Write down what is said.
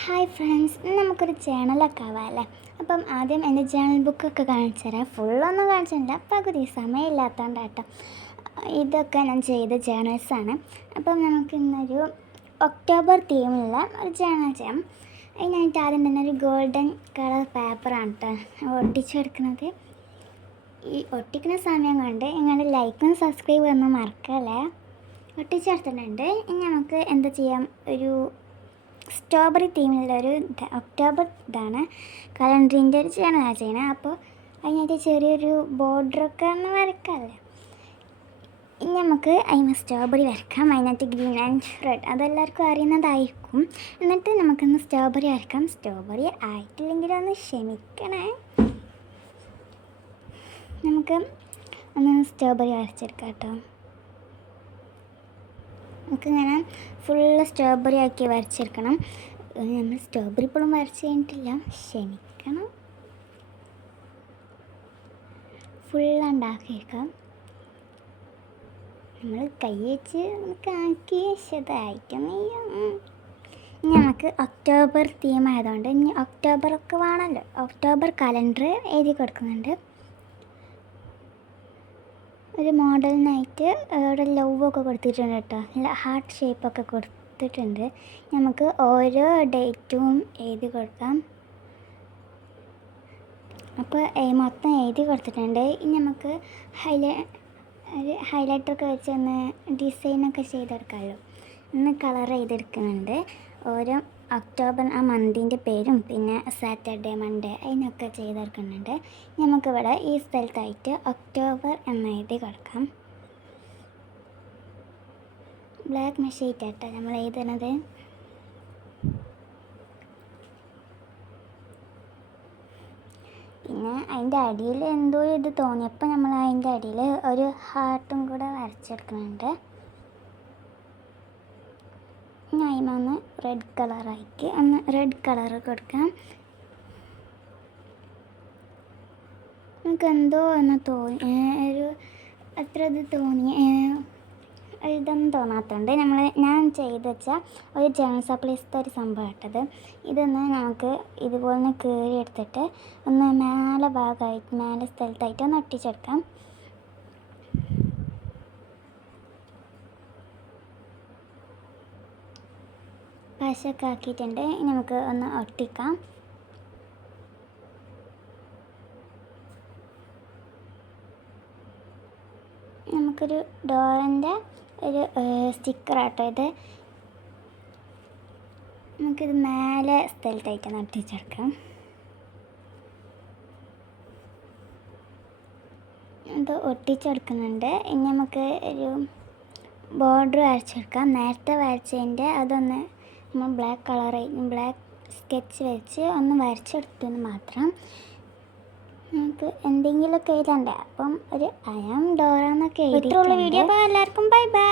Hi friends, നമുക്കൊരു ചാനലൊക്കെ ആവാമല്ലേ. അപ്പം ആദ്യം എൻ്റെ ചാനൽ ബുക്കൊക്കെ കാണിച്ചു തരാം. ഫുള്ളൊന്നും കാണിച്ചില്ല, പകുതി സമയമില്ലാത്തതുകൊണ്ട് കേട്ടോ. ഇതൊക്കെ ഞാൻ ചെയ്ത ജേണൽസാണ്. അപ്പം നമുക്ക് ഇന്നൊരു ഒക്ടോബർ തീമിലുള്ള ഒരു ജേണൽ ചെയ്യാം. അതിനായിട്ട് ആദ്യം തന്നെ ഒരു ഗോൾഡൻ കളർ പേപ്പറാണ് കേട്ടോ ഒട്ടിച്ചെടുക്കുന്നത്. ഈ ഒട്ടിക്കുന്ന സമയം കൊണ്ട് നിങ്ങളുടെ ലൈക്കും സബ്സ്ക്രൈബ് ഒന്നും മറക്കല്ലേ. ഒട്ടിച്ചെടുത്തിട്ടുണ്ട്. ഇനി നമുക്ക് എന്താ ചെയ്യാം, ഒരു സ്ട്രോബെറി തീമിലുള്ളൊരു ഒക്ടോബർ ഇതാണ് കലണ്ടറിൻ്റെ ഒരു ചെയ്യണതാണ് ചെയ്യണത്. അപ്പോൾ അതിനകത്ത് ചെറിയൊരു ബോർഡറൊക്കെ ഒന്ന് വരയ്ക്കാമല്ലേ. ഇനി നമുക്ക് അതിന് സ്ട്രോബെറി വരയ്ക്കാം. അതിനകത്ത് ഗ്രീൻ ആൻഡ് റെഡ് അതെല്ലാവർക്കും അറിയുന്നതായിരിക്കും. എന്നിട്ട് നമുക്കൊന്ന് സ്ട്രോബെറി വരയ്ക്കാം. സ്ട്രോബെറി ആയിട്ടില്ലെങ്കിലും ഒന്ന് ക്ഷമിക്കണേ. നമുക്ക് ഒന്ന് സ്ട്രോബെറി വരച്ചെടുക്കാം കേട്ടോ. നമുക്കിങ്ങനെ ഫുള്ള് സ്ട്രോബെറി ആക്കി വരച്ചെടുക്കണം. നമ്മൾ സ്ട്രോബെറി ഇപ്പോഴും വരച്ച് കഴിഞ്ഞിട്ടില്ല, ക്ഷമിക്കണം. ഫുള്ളുണ്ടാക്കിയേക്കാം. നമ്മൾ കൈ വെച്ച് ആക്കി ശതായിട്ടൊന്നും. ഇനി നമുക്ക് ഒക്ടോബർ തീമായതുകൊണ്ട് ഇനി ഒക്ടോബറൊക്കെ വേണമല്ലോ. ഒക്ടോബർ കലണ്ടർ എഴുതി കൊടുക്കുന്നുണ്ട്. ഒരു മോഡലിനായിട്ട് അവിടെ ലവൊക്കെ കൊടുത്തിട്ടുണ്ട് കേട്ടോ. നല്ല ഹാർട്ട് ഷേപ്പൊക്കെ കൊടുത്തിട്ടുണ്ട്. നമുക്ക് ഓരോ ഡേറ്റും എഴുതി കൊടുക്കാം. അപ്പോൾ മൊത്തം എഴുതി കൊടുത്തിട്ടുണ്ട്. ഇനി നമുക്ക് ഹൈലൈറ്ററൊക്കെ വെച്ച് ഒന്ന് ഡിസൈനൊക്കെ ചെയ്തെടുക്കാമല്ലോ. ഒന്ന് കളർ ചെയ്തെടുക്കുന്നുണ്ട്. ഓരോ ഒക്ടോബർ ആ മന്തിൻ്റെ പേരും പിന്നെ സാറ്റർഡേ മൺഡേ അതിനൊക്കെ ചെയ്തെടുക്കുന്നുണ്ട്. നമുക്കിവിടെ ഈ സ്ഥലത്തായിട്ട് ഒക്ടോബർ എന്ന് എഴുതി കൊടുക്കാം. ബ്ലാക്ക് മെഷീറ്റാട്ടോ നമ്മൾ എഴുതുന്നത്. പിന്നെ അതിൻ്റെ അടിയിൽ എന്തോ ഇത് തോന്നിയപ്പോൾ നമ്മൾ അതിൻ്റെ അടിയിൽ ഒരു ഹാർട്ടും കൂടെ വരച്ചെടുക്കുന്നുണ്ട്. ഒന്ന് റെഡ് കളറായിട്ട് ഒന്ന് റെഡ് കളർ കൊടുക്കാം. നമുക്കെന്തോ എന്ന് തോന്നി, ഒരു അത്ര ഇത് തോന്നി, ഇതൊന്നും തോന്നാത്തതുകൊണ്ട് ഞാൻ ചെയ്ത് വെച്ചാൽ ഒരു ജേണൽ സപ്ലൈസിൻ്റെ ഒരു സംഭവം ഇട്ടത്. ഇതൊന്ന് നമുക്ക് ഇതുപോലെ കീറി എടുത്തിട്ട് ഒന്ന് മേലെ സ്ഥലത്തായിട്ട് ഒന്ന് ഒട്ടിച്ചെടുക്കാം. പശയൊക്കെ ആക്കിയിട്ടുണ്ട്. നമുക്ക് ഒന്ന് ഒട്ടിക്കാം. നമുക്കൊരു ഡോറിൻ്റെ ഒരു സ്റ്റിക്കറാട്ടോ ഇത്. നമുക്കിത് മേലെ സ്ഥലത്തായിട്ടൊന്ന് ഒട്ടിച്ചെടുക്കാം. ഇത് ഒട്ടിച്ചെടുക്കുന്നുണ്ട്. ഇനി നമുക്ക് ഒരു ബോർഡർ വരച്ചെടുക്കാം. നേരത്തെ വരച്ചതിൻ്റെ അതൊന്ന് നമ്മൾ ബ്ലാക്ക് സ്കെച്ച് വെച്ച് ഒന്ന് വരച്ചെടുത്തെന്ന് മാത്രം. നമുക്ക് എന്തെങ്കിലുമൊക്കെ എഴുതണ്ടേ. അപ്പം ഒരു ഡോറ എന്നൊക്കെ എഴുതിയിട്ടുള്ള വീഡിയോ. അപ്പോൾ എല്ലാവർക്കും ബൈ ബൈ.